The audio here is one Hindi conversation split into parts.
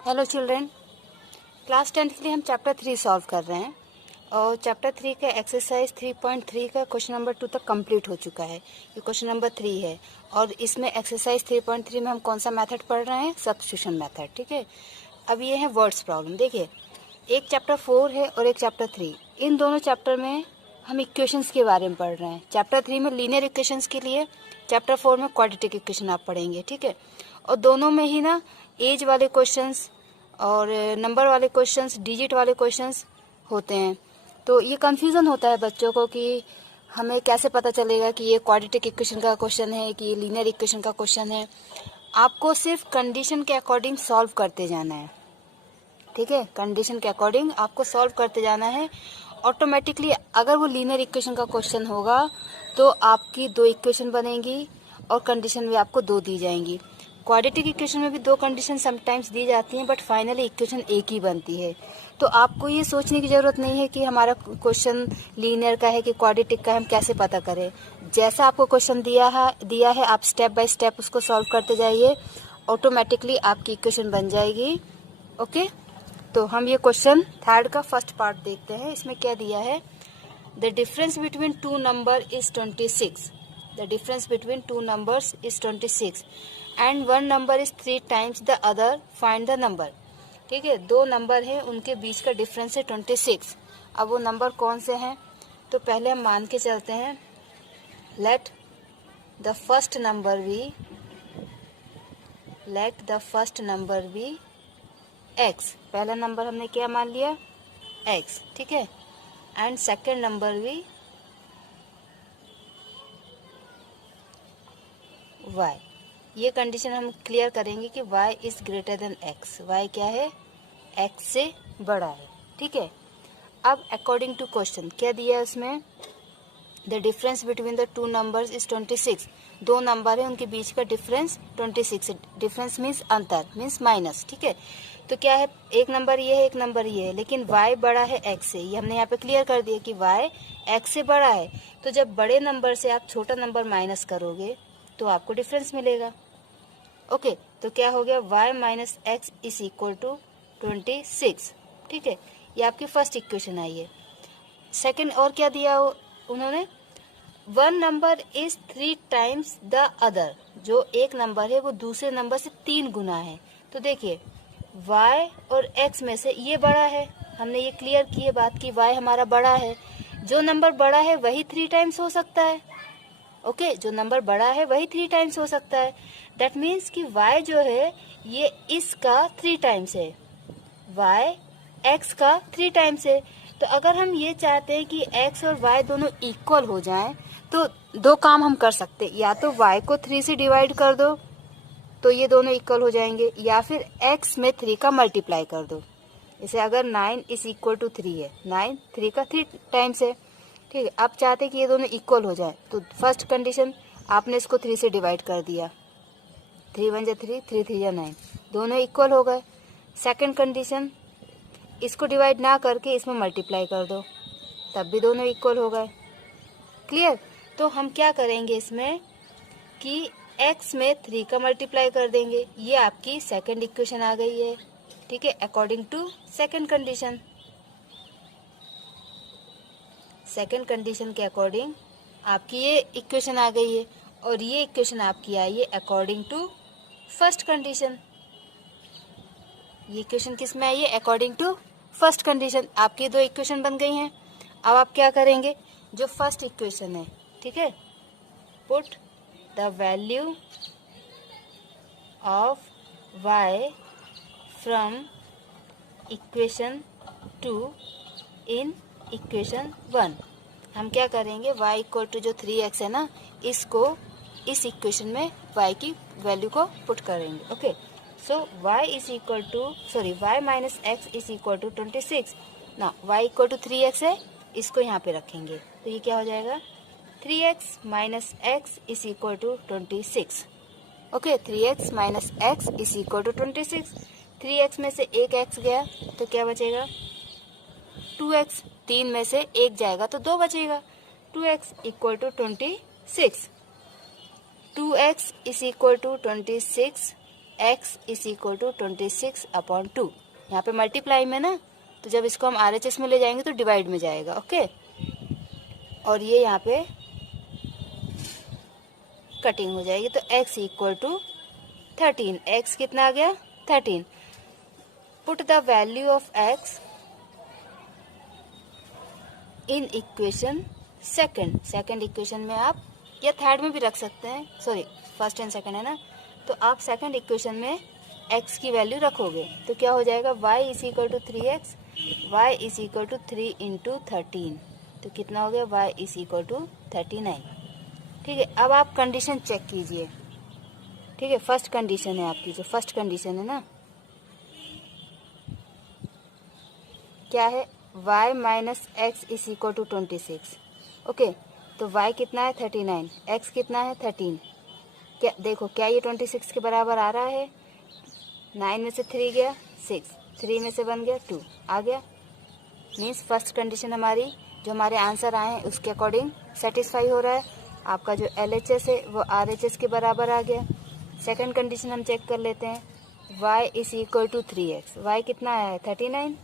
हेलो चिल्ड्रन, क्लास 10 के लिए हम चैप्टर 3 सॉल्व कर रहे हैं और चैप्टर 3 का एक्सरसाइज 3.3 का क्वेश्चन नंबर 2 तक कंप्लीट हो चुका है। ये क्वेश्चन नंबर 3 है और इसमें एक्सरसाइज 3.3 में हम कौन सा मेथड पढ़ रहे हैं? Substitution method. ठीक है, अब ये है वर्ड्स प्रॉब्लम। देखिए, एक चैप्टर 4 है और एक चैप्टर 3। इन दोनों चैप्टर में हम इक्वेशंस के बारे में पढ़ रहे हैं। चैप्टर 3 में लीनियर इक्वेशंस के लिए, चैप्टर 4 में क्वाड्रेटिक इक्वेशन आप पढ़ेंगे। ठीक है, और दोनों में ही ना एज वाले क्वेश्चंस और नंबर वाले क्वेश्चंस, डिजिट वाले क्वेश्चंस होते हैं। तो ये कंफ्यूजन होता है बच्चों को कि हमें कैसे पता चलेगा कि ये क्वाड्रेटिक इक्वेशन का क्वेश्चन है कि ये लीनियर इक्वेशन का क्वेश्चन है। आपको सिर्फ कंडीशन के अकॉर्डिंग सॉल्व करते जाना है। ठीक है, कंडीशन के अकॉर्डिंग आपको सॉल्व करते जाना है। ऑटोमेटिकली अगर वो लीनियर इक्वेशन का क्वेश्चन होगा तो आपकी 2 इक्वेशन बनेंगी और कंडीशन भी आपको 2 दी जाएंगी। क्वाड्रेटिक इक्वेशन में भी 2 कंडीशन समटाइम्स दी जाती हैं, बट फाइनली इक्वेशन एक ही बनती है। तो आपको ये सोचने की ज़रूरत नहीं है कि हमारा क्वेश्चन लीनियर का है कि क्वाड्रेटिक का है, हम कैसे पता करें। जैसा आपको क्वेश्चन दिया है आप स्टेप बाय स्टेप उसको सॉल्व करते जाइए, ऑटोमेटिकली आपकी इक्वेशन बन जाएगी। ओके, तो हम ये क्वेश्चन 3 का फर्स्ट पार्ट देखते हैं। इसमें क्या दिया है? The difference between 2 number is 26। The difference between 2 numbers is 26 and one number is 3 times the other. Find the number. ठीक है, 2 नंबर हैं, उनके बीच का डिफरेंस है 26। अब वो नंबर कौन से हैं? तो पहले हम मान के चलते हैं, let the first number be x। पहला नंबर हमने क्या मान लिया? x। ठीक है, एंड सेकेंड नंबर भी y। ये कंडीशन हम क्लियर करेंगे कि y is greater than x। y क्या है? x से बड़ा है। ठीक है, अब अकॉर्डिंग टू क्वेश्चन क्या दिया है उसमें? The difference between the 2 numbers is 26। 2 number है, उनके बीच का डिफरेंस 26 है। डिफरेंस मीन्स अंतर, मीन्स माइनस। ठीक है, तो क्या है? एक नंबर ये है, एक नंबर ये है, लेकिन y बड़ा है x से। ये हमने यहाँ पे क्लियर कर दिया कि y x से बड़ा है। तो जब बड़े नंबर से आप छोटा नंबर माइनस करोगे तो आपको डिफरेंस मिलेगा। ओके, तो क्या हो गया? y minus x is equal to 26। ठीक है, ये आपकी फर्स्ट इक्वेशन आई है। सेकंड और क्या दिया उन्होंने? One number is 3 times the other. जो एक नंबर है वो दूसरे नंबर से 3 गुना है। तो देखिए, y और x में से ये बड़ा है। हमने ये क्लियर की है बात कि y हमारा बड़ा है। जो नंबर बड़ा है वही 3 टाइम्स हो सकता है। ओके, जो नंबर बड़ा है वही 3 टाइम्स हो सकता है। दैट मीन्स कि y जो है ये इसका 3 टाइम्स है, y x का 3 टाइम्स है। तो अगर हम ये चाहते हैं कि x और y दोनों इक्वल हो जाएं तो 2 काम हम कर सकते हैं। या तो y को 3 से डिवाइड कर दो तो ये दोनों इक्वल हो जाएंगे, या फिर x में 3 का मल्टीप्लाई कर दो। जैसे अगर 9 इज इक्वल टू 3 है, 9 3 का 3 टाइम्स है। ठीक है, आप चाहते हैं कि ये दोनों इक्वल हो जाए तो फर्स्ट कंडीशन आपने इसको 3 से डिवाइड कर दिया। 3 1 जा 3, 3 3 जा 9, दोनों इक्वल हो गए। सेकंड कंडीशन, इसको डिवाइड ना करके इसमें मल्टीप्लाई कर दो, तब भी दोनों इक्वल हो गए। क्लियर? तो हम क्या करेंगे इसमें कि x में 3 का मल्टीप्लाई कर देंगे। ये आपकी सेकंड इक्वेशन आ गई है। ठीक है, according to second condition. Second condition के अकॉर्डिंग आपकी ये इक्वेशन आ गई है और ये इक्वेशन आपकी आई है अकॉर्डिंग टू फर्स्ट कंडीशन। ये इक्वेशन किस में आई है? According to first condition. आपकी 2 इक्वेशन बन गई हैं। अब आप क्या करेंगे? जो फर्स्ट इक्वेशन है, ठीक है, put the value of y from equation 2 in equation 1। हम क्या करेंगे? y इक्वल टू जो 3x है ना, इसको इस इक्वेशन में y की वैल्यू को पुट करेंगे। Okay, so y is equal to y minus x is equal to 26 ना। y इक्वल टू 3x है, इसको यहाँ पे रखेंगे तो ये क्या हो जाएगा? 3x minus x is equal to 26। Okay, 3x minus x is equal to 26। 3x में से एक x गया तो क्या बचेगा? 2x। 3 में से 1 जाएगा तो 2 बचेगा। 2x equal to 26। 2x is equal to 26 x is equal to 26/2। यहाँ पे मल्टीप्लाई में ना, तो जब इसको हम RHS में ले जाएंगे तो डिवाइड में जाएगा। ओके, और ये यहाँ पे कटिंग हो जाएगी, तो x इक्वल टू 13। x कितना आ गया? 13। Put the value of x in equation second equation में आप, या थर्ड में भी रख सकते हैं, सॉरी फर्स्ट एंड सेकंड है ना, तो आप सेकंड इक्वेशन में x की वैल्यू रखोगे तो क्या हो जाएगा? y is equal to 3x, y is equal to 3 into 13, तो कितना हो गया? y is equal to 39। ठीक है, अब आप कंडीशन चेक कीजिए। ठीक है, फर्स्ट कंडीशन है आपकी, जो फर्स्ट कंडीशन है ना, क्या है? y minus x is equal to 26। Okay, तो y कितना है? 39, x कितना है? 13। क्या देखो, क्या ये 26 के बराबर आ रहा है? 9 में से 3 गया 6, 3 में से 1 गया 2, आ गया। मीन्स फर्स्ट कंडीशन हमारी, जो हमारे आंसर आए हैं उसके अकॉर्डिंग सेटिस्फाई हो रहा है। आपका जो LHS है वो RHS के बराबर आ गया। सेकंड कंडीशन हम चेक कर लेते हैं, y is equal to 3x, y कितना आया है? 39,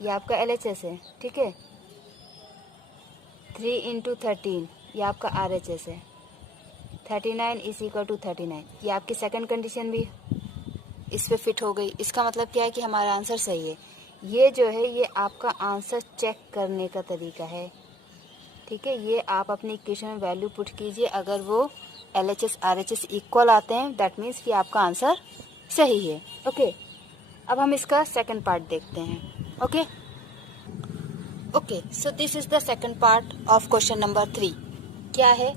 ये आपका LHS है। ठीक है, 3 इंटू 13 ये आपका RHS है। 39 इज इक्वल टू 39, ये आपकी सेकंड कंडीशन भी इस पे फिट हो गई। इसका मतलब क्या है कि हमारा आंसर सही है। ये जो है ये आपका आंसर चेक करने का तरीका है। ठीक है, ये आप अपनी इक्वेशन में वैल्यू पुट कीजिए, अगर वो LHS RHS इक्वल आते हैं दैट मीन्स कि आपका आंसर सही है। ओके, अब हम इसका सेकंड पार्ट देखते हैं। Okay, so this is the second part of question number 3। क्या है?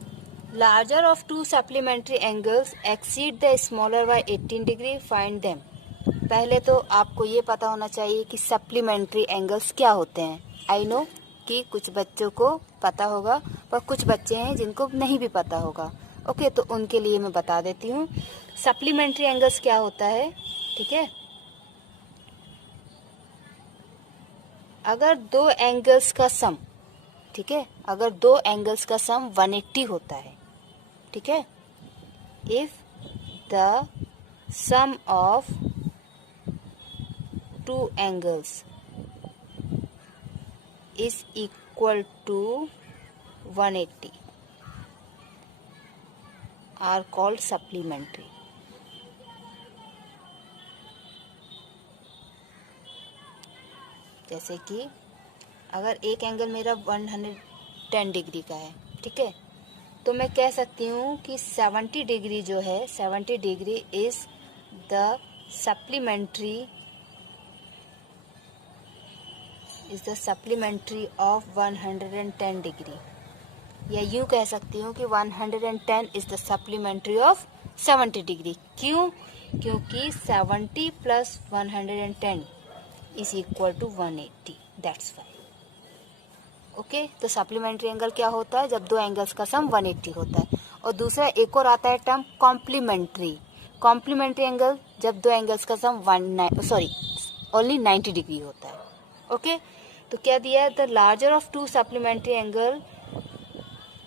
Larger of two supplementary angles exceed the smaller by 18 degree, find them. पहले तो आपको ये पता होना चाहिए कि सप्लीमेंट्री एंगल्स क्या होते हैं। आई नो कि कुछ बच्चों को पता होगा, पर कुछ बच्चे हैं जिनको नहीं भी पता होगा। ओके, तो उनके लिए मैं बता देती हूँ सप्लीमेंट्री एंगल्स क्या होता है। ठीक है, अगर दो एंगल्स का सम, ठीक है, अगर दो एंगल्स का सम 180 होता है, ठीक है, if the sum of two angles is equal to 180 are called supplementary. जैसे कि अगर एक एंगल मेरा 110 डिग्री का है, ठीक है, तो मैं कह सकती हूँ कि 70 डिग्री जो है, 70 degree is the supplementary of 110 degree, या यूँ कह सकती हूँ कि 110 is the supplementary of 70 degree. क्यों? क्योंकि 70 plus 110 is equal to 180, that's why. Okay, तो सप्लीमेंट्री एंगल क्या होता है? जब दो एंगल्स का सम 180 होता है। और दूसरा एक और आता है टर्म कॉम्प्लीमेंट्री एंगल, जब दो एंगल्स का सम ओनली 90 डिग्री होता है। ओके, तो क्या दिया है? The larger of two supplementary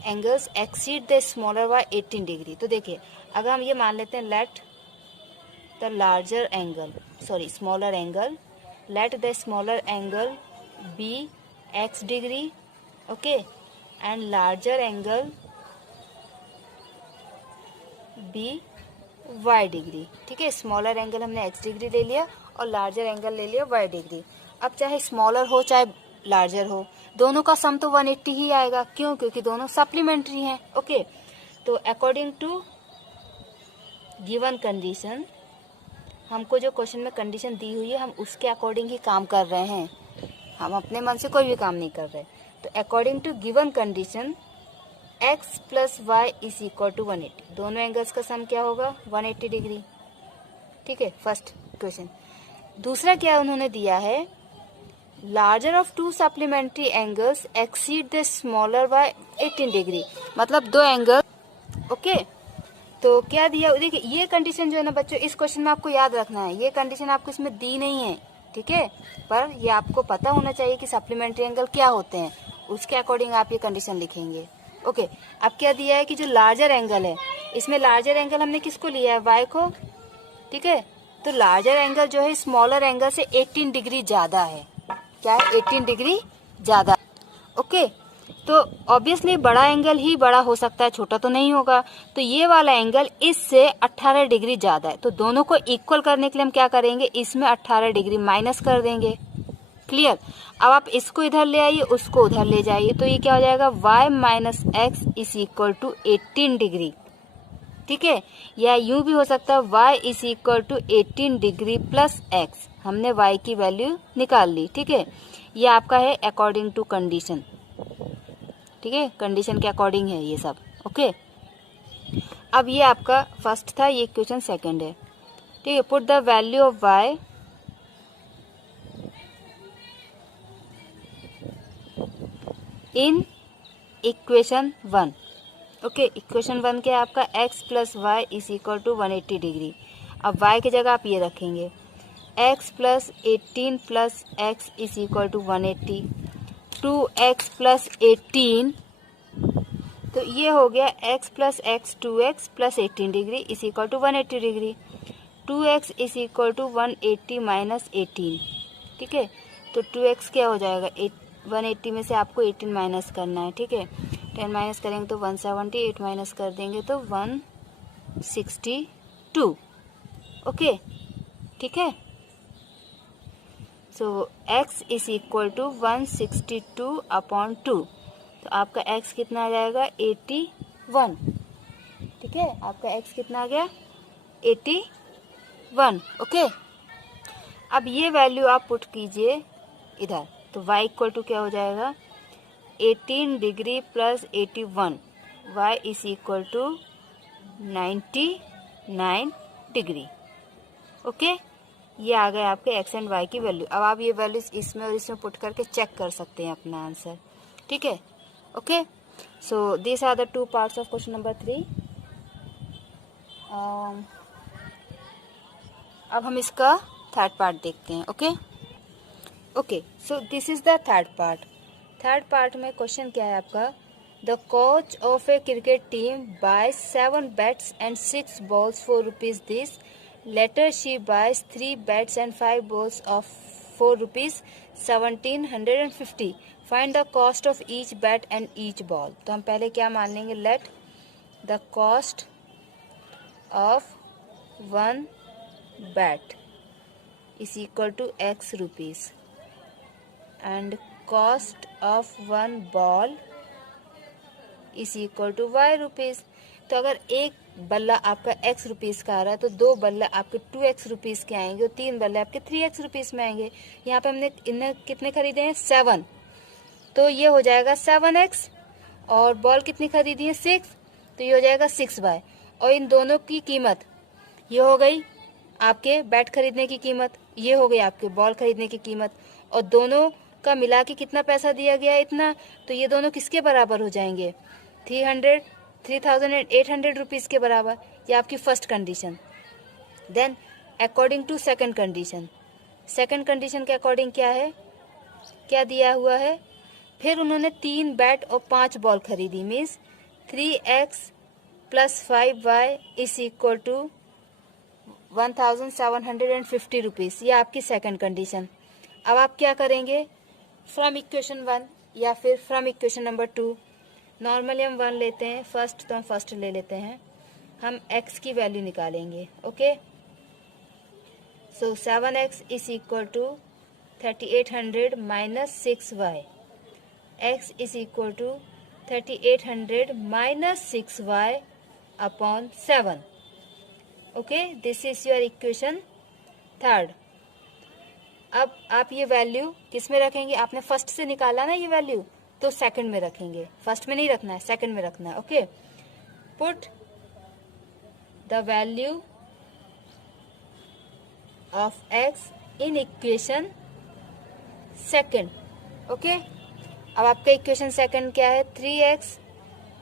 angles exceed the smaller by 18 degree. तो देखिए, अगर हम ये मान लेते हैं let the smaller angle be x degree, okay, and larger angle be y degree. ठीक है, स्मॉलर एंगल हमने x डिग्री ले लिया और लार्जर एंगल ले लिया y डिग्री। अब चाहे स्मॉलर हो चाहे लार्जर हो, दोनों का सम तो 180 ही आएगा। क्यों? क्योंकि दोनों सप्लीमेंट्री हैं। ओके, तो अकॉर्डिंग टू गिवन कंडीशन, हमको जो क्वेश्चन में कंडीशन दी हुई है हम उसके अकॉर्डिंग ही काम कर रहे हैं, हम अपने मन से कोई भी काम नहीं कर रहे। तो according to given condition x plus y is equal to 180, दोनों एंगल्स का सम क्या होगा? 180 डिग्री। ठीक है, फर्स्ट क्वेश्चन। दूसरा क्या उन्होंने दिया है? Larger of two supplementary angles exceed the smaller by 18 degree, मतलब दो एंगल। ओके, तो क्या दिया? देखिए, ये कंडीशन जो है ना बच्चों, इस क्वेश्चन में आपको याद रखना है, ये कंडीशन आपको इसमें दी नहीं है। ठीक है, पर ये आपको पता होना चाहिए कि सप्लीमेंट्री एंगल क्या होते हैं, उसके अकॉर्डिंग आप ये कंडीशन लिखेंगे। ओके, अब क्या दिया है कि जो लार्जर एंगल है, इसमें लार्जर एंगल हमने किसको लिया है? y को, ठीक है। तो लार्जर एंगल जो है स्मॉलर एंगल से 18 डिग्री ज़्यादा है। क्या है? 18 डिग्री ज़्यादा। ओके, तो ऑब्वियसली बड़ा एंगल ही बड़ा हो सकता है, छोटा तो नहीं होगा। तो ये वाला एंगल इससे 18 डिग्री ज़्यादा है, तो दोनों को इक्वल करने के लिए हम क्या करेंगे, इसमें 18 डिग्री माइनस कर देंगे। क्लियर। अब आप इसको इधर ले आइए, उसको उधर ले जाइए, तो ये क्या हो जाएगा, y minus x is equal to 18 degree. ठीक है, या यूं भी हो सकता है y is equal to 18 degree plus x. हमने y की वैल्यू निकाल ली। ठीक है, ये आपका है अकॉर्डिंग टू कंडीशन। ठीक है, कंडीशन के अकॉर्डिंग है ये सब। ओके, अब ये आपका फर्स्ट था, ये क्वेश्चन सेकंड है। ठीक है, put the value of y in equation 1। Okay, equation 1 क्या है आपका, x plus y is equal to 180 degree. अब y की जगह आप ये रखेंगे, x plus 18 plus x is equal to 180, 2x plus 18, तो ये हो गया x plus x 2x plus 18 degree is equal to 180 degree. 2x is equal to 180 minus 18। ठीक है, तो 2x क्या हो जाएगा, 180 में से आपको 18 माइनस करना है। ठीक है, 10 माइनस करेंगे तो 170, 8 माइनस कर देंगे तो 162। ओके, ठीक है, so x is equal to 162 upon 2, तो आपका x कितना आ जाएगा, 81। ठीक है, आपका x कितना आ गया, 81। ओके, अब ये वैल्यू आप पुट कीजिए इधर, तो y इक्वल टू क्या हो जाएगा, 18 degree plus 81, y is equal to 99 degree. Okay, ये आ गए आपके x एंड y की वैल्यू। अब आप ये वैल्यूज इसमें और इसमें पुट करके चेक कर सकते हैं अपना आंसर। ठीक है, okay, so this are the two parts of question number 3। अब हम इसका थर्ड पार्ट देखते हैं। Okay okay, so this is the third part. Third part में क्वेश्चन क्या है आपका, the coach of a cricket team buy 7 bats and 6 balls for rupees this, later she buys 3 bats and 5 balls of for rupees 1750, find the cost of each bat and each ball. तो हम पहले क्या मान लेंगे, let the cost of 1 bat is equal to x rupees and cost of 1 ball is equal to y rupees। तो अगर एक बल्ला आपका x रुपीज़ का आ रहा है तो 2 बल्ला आपके 2x रुपीज़ के आएंगे और 3 बल्ले आपके 3x रुपीज़ में आएंगे। यहाँ पे हमने इन्हें कितने खरीदे हैं, 7, तो ये हो जाएगा 7x, और बॉल कितनी खरीदी है, 6, तो ये हो जाएगा 6y। और इन दोनों की कीमत ये हो गई आपके बैट खरीदने की कीमत, ये हो गई आपके बॉल खरीदने की कीमत, और दोनों का मिला के कितना पैसा दिया गया है, इतना, तो ये दोनों किसके बराबर हो जाएंगे, 3800 रुपीज़ के बराबर। ये आपकी first condition. Then according to second condition, second condition के अकॉर्डिंग क्या है, क्या दिया हुआ है, फिर उन्होंने 3 बैट और 5 बॉल खरीदी, means 3x plus 5y is equal to 1750 rupees. ये आपकी सेकंड कंडीशन। अब आप क्या करेंगे, फ्रॉम इक्वेशन 1 या फिर फ्रॉम इक्वेशन नंबर 2, नॉर्मली हम 1 लेते हैं फर्स्ट, तो हम फर्स्ट ले लेते हैं, हम x की वैल्यू निकालेंगे। Okay, so 7x is equal to 3800 minus 6y, x is equal to 3800 minus 6y upon 7। Okay, this is your equation third. अब आप ये वैल्यू किस में रखेंगे, आपने फर्स्ट से निकाला ना ये वैल्यू, तो सेकंड में रखेंगे, फर्स्ट में नहीं रखना है, सेकंड में रखना है। Okay, put the value of x in equation second. Okay, अब आपका इक्वेशन सेकंड क्या है, 3x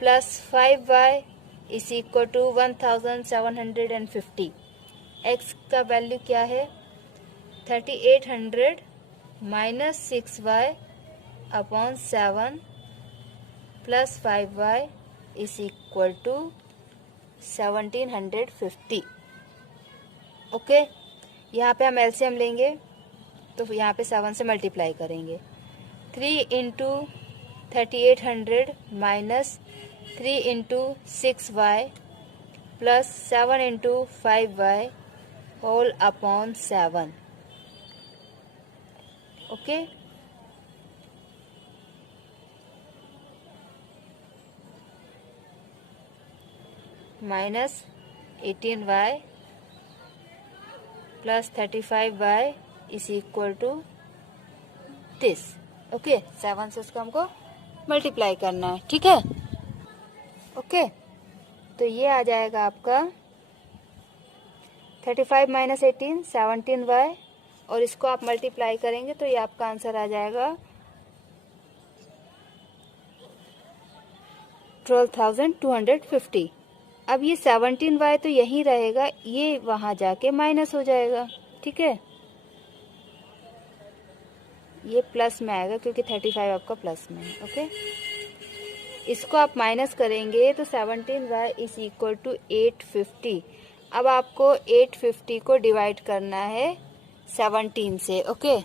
plus 5y is equal to 1750। x का वैल्यू क्या है, 3800 minus 6y upon 7 plus 5y is equal to 1750। Okay, यहाँ पे हम एलसीएम लेंगे तो यहाँ पे 7 से मल्टीप्लाई करेंगे। 3 into 3800 minus 3 into 6y plus 7 into 5y whole upon 7। Okay, minus 18y plus 35y is equal to this. Okay, 7 से इसको हमको मल्टीप्लाई करना है, ठीक है। ओके, तो ये आ जाएगा आपका 35 माइनस 18 17y, और इसको आप मल्टीप्लाई करेंगे तो ये आपका आंसर आ जाएगा 12,250। अब ये 17y तो यहीं रहेगा, ये वहां जाके माइनस हो जाएगा, ठीक है। ये प्लस में आएगा क्योंकि 35 आपका प्लस में है। ओके, इसको आप माइनस करेंगे तो 17y इज इक्वल टू 850। अब आपको 850 को डिवाइड करना है 17 से। ओके,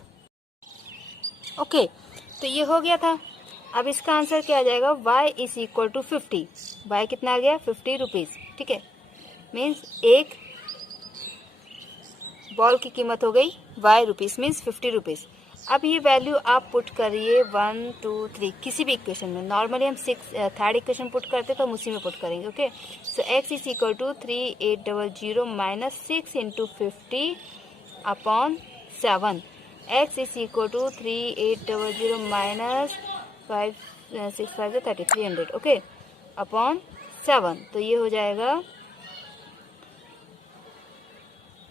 तो ये हो गया था। अब इसका आंसर क्या आ जाएगा, y is equal to 50। y कितना आ गया, 50 रुपीज़, ठीक है। मीन्स एक बॉल की कीमत हो गई y रुपीज़, मीन्स 50 रुपीज़। अब ये वैल्यू आप पुट करिए 1 2 3 किसी भी इक्वेशन में। नॉर्मली हम थर्ड इक्वेशन पुट करते तो हम उसी में पुट करेंगे। Okay, so x is equal to 3800 minus 6 into 50 upon 7। x is equal to 3800 minus 5 6 5 3300, okay, upon 7। तो ये हो जाएगा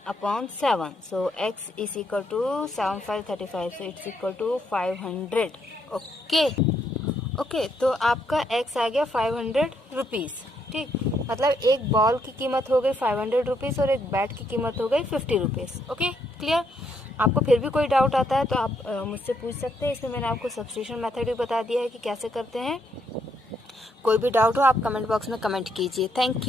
upon 7। So x is equal to 7535, so it's equal to 500। Okay, तो आपका x आ गया 500 रुपीज़, ठीक। मतलब एक बॉल की कीमत हो गई 500 रुपीज़ और एक बैट की कीमत हो गई 50 रुपीज़। Okay, clear. आपको फिर भी कोई डाउट आता है तो आप मुझसे पूछ सकते हैं। इसमें मैंने आपको सब्स्टिट्यूशन मेथड भी बता दिया है कि कैसे करते हैं। कोई भी डाउट हो आप कमेंट बॉक्स में कमेंट कीजिए। Thank you.